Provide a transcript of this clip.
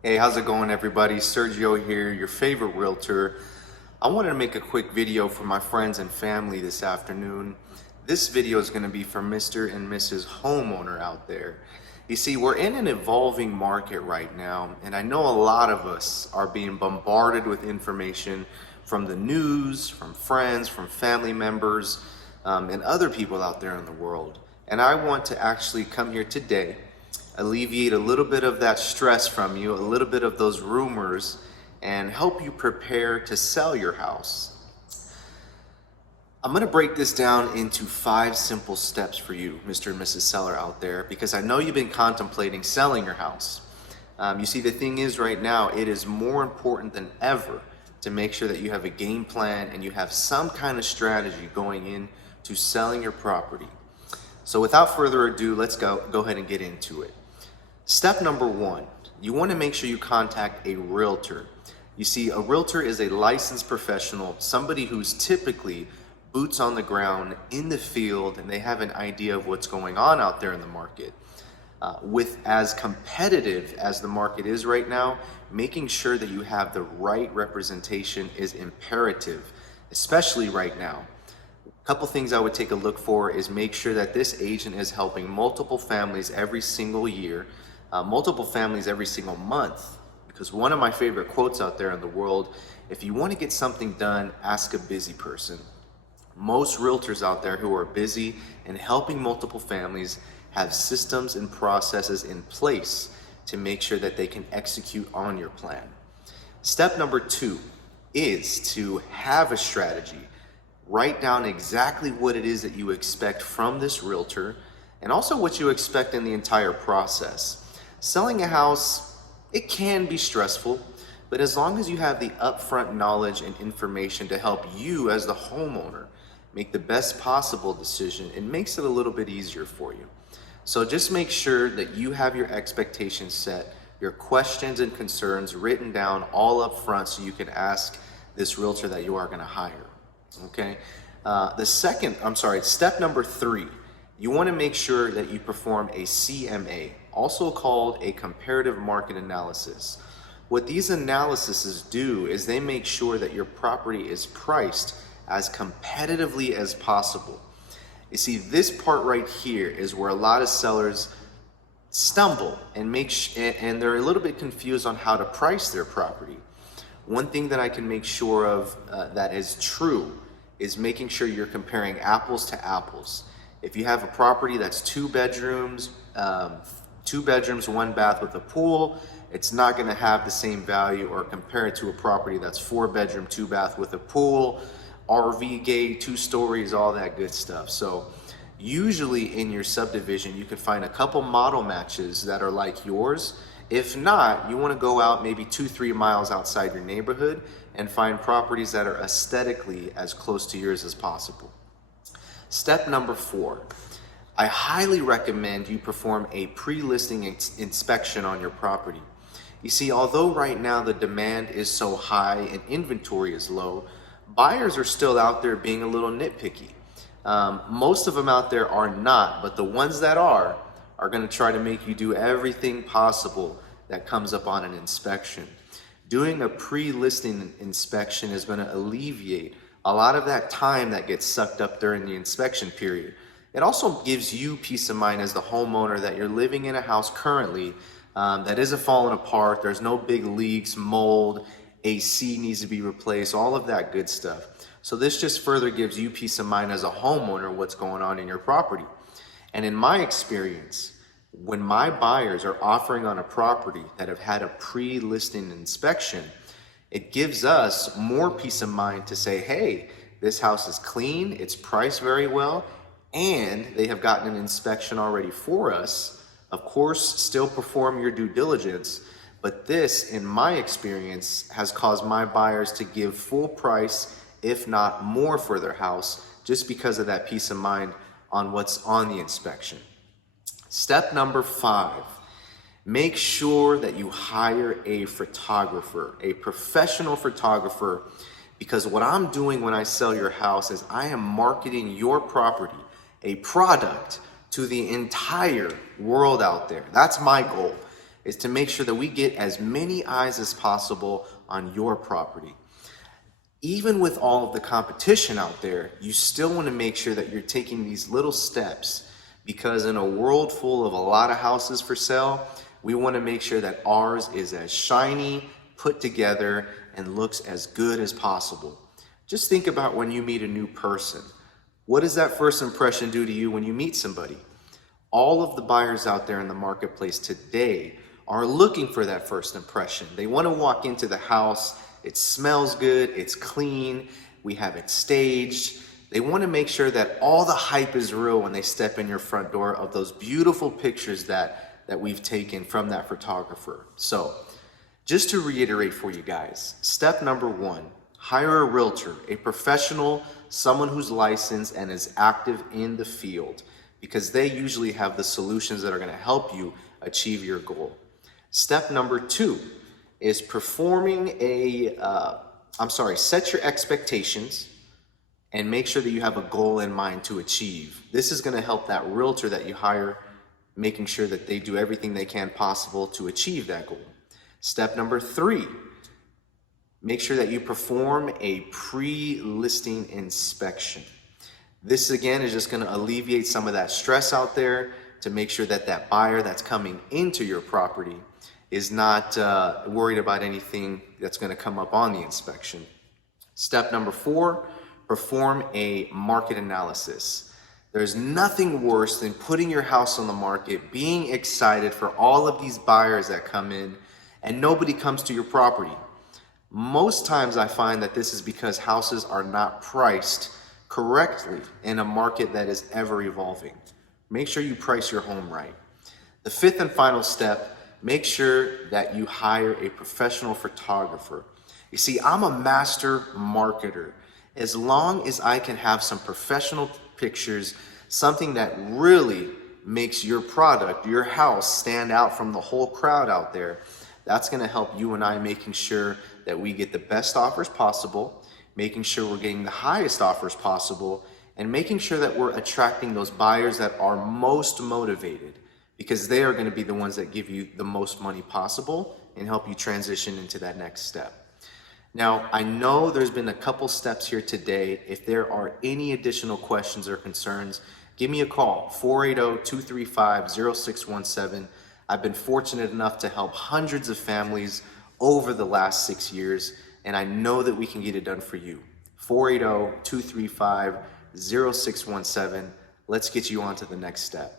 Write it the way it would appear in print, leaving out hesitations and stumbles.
Hey, how's it going, everybody? Sergio here, your favorite realtor. I wanted to make a quick video for my friends and family this afternoon. This video is going to be for Mr. and Mrs. Homeowner out there. You see, we're in an evolving market right now, and I know a lot of us are being bombarded with information from the news, from friends, from family members, and other people out there in the world. And I want to actually come here today, alleviate a little bit of that stress from you, a little bit of those rumors, and help you prepare to sell your house. I'm going to break this down into 5 simple steps for you, Mr. and Mrs. Seller out there, because I know you've been contemplating selling your house. You see, the thing is right now, it is more important than ever to make sure that you have a game plan and you have some kind of strategy going into selling your property. So without further ado, let's go ahead and get into it. Step number 1, you want to make sure you contact a realtor. You see, a realtor is a licensed professional, somebody who's typically boots on the ground in the field, and they have an idea of what's going on out there in the market. With as competitive as the market is right now, making sure that you have the right representation is imperative, especially right now. A couple things I would take a look for is make sure that this agent is helping multiple families every single year, multiple families every single month. Because one of my favorite quotes out there in the world, if you want to get something done, ask a busy person. Most realtors out there who are busy and helping multiple families have systems and processes in place to make sure that they can execute on your plan. Step number 2 is to have a strategy. Write down exactly what it is that you expect from this realtor and also what you expect in the entire process. Selling a house, it can be stressful, but as long as you have the upfront knowledge and information to help you as the homeowner make the best possible decision, it makes it a little bit easier for you. So just make sure that you have your expectations set, your questions and concerns written down all up front so you can ask this realtor that you are going to hire. Okay. Step number 3, you want to make sure that you perform a CMA, also called a comparative market analysis. What these analyses do is they make sure that your property is priced as competitively as possible. You see, this part right here is where a lot of sellers stumble and and they're a little bit confused on how to price their property. One thing that I can make sure of that is true is making sure you're comparing apples to apples. If you have a property that's 2 bedrooms, 1 bath with a pool, it's not going to have the same value or compare it to a property that's 4 bedroom, 2 bath with a pool, RV gate, 2 stories, all that good stuff. So usually in your subdivision, you can find a couple model matches that are like yours. If not, you want to go out maybe 2-3 miles outside your neighborhood and find properties that are aesthetically as close to yours as possible. Step number 4, I highly recommend you perform a pre-listing inspection on your property. You see, although right now the demand is so high and inventory is low, buyers are still out there being a little nitpicky. Most of them out there are not, but the ones that are going to try to make you do everything possible that comes up on an inspection. Doing a pre-listing inspection is going to alleviate a lot of that time that gets sucked up during the inspection period. It also gives you peace of mind as the homeowner that you're living in a house currently that isn't falling apart. There's no big leaks, mold, AC needs to be replaced, all of that good stuff. So this just further gives you peace of mind as a homeowner what's going on in your property. And in my experience, when my buyers are offering on a property that have had a pre-listing inspection, it gives us more peace of mind to say, hey, this house is clean, it's priced very well, and they have gotten an inspection already for us. Of course, still perform your due diligence, but this, in my experience, has caused my buyers to give full price, if not more, for their house, just because of that peace of mind on what's on the inspection. Step number 5, make sure that you hire a photographer, a professional photographer, because what I'm doing when I sell your house is I am marketing your property, a product, to the entire world out there. That's my goal, is to make sure that we get as many eyes as possible on your property. Even with all of the competition out there, you still want to make sure that you're taking these little steps, because in a world full of a lot of houses for sale, we want to make sure that ours is as shiny, put together, and looks as good as possible. Just think about when you meet a new person. What does that first impression do to you when you meet somebody? All of the buyers out there in the marketplace today are looking for that first impression. They want to walk into the house, it smells good, it's clean, we have it staged. They want to make sure that all the hype is real when they step in your front door of those beautiful pictures that we've taken from that photographer. So, just to reiterate for you guys, step number 1, hire a realtor, a professional, someone who's licensed and is active in the field, because they usually have the solutions that are going to help you achieve your goal. Step number 2 is set your expectations and make sure that you have a goal in mind to achieve. This is going to help that realtor that you hire, making sure that they do everything they can possible to achieve that goal. Step number 3, make sure that you perform a pre-listing inspection. This again is just going to alleviate some of that stress out there to make sure that that buyer that's coming into your property is not worried about anything that's going to come up on the inspection. Step number 4, perform a market analysis. There's nothing worse than putting your house on the market, being excited for all of these buyers that come in, and nobody comes to your property. Most times I find that this is because houses are not priced correctly in a market that is ever evolving. Make sure you price your home right. The 5th and final step, make sure that you hire a professional photographer. You see, I'm a master marketer. As long as I can have some professional pictures, something that really makes your product, your house, stand out from the whole crowd out there, that's going to help you and I making sure that we get the best offers possible, making sure we're getting the highest offers possible, and making sure that we're attracting those buyers that are most motivated, because they are going to be the ones that give you the most money possible and help you transition into that next step. Now, I know there's been a couple steps here today. If there are any additional questions or concerns, give me a call, 480-235-0617. I've been fortunate enough to help hundreds of families over the last 6 years, and I know that we can get it done for you. 480-235-0617. Let's get you on to the next step.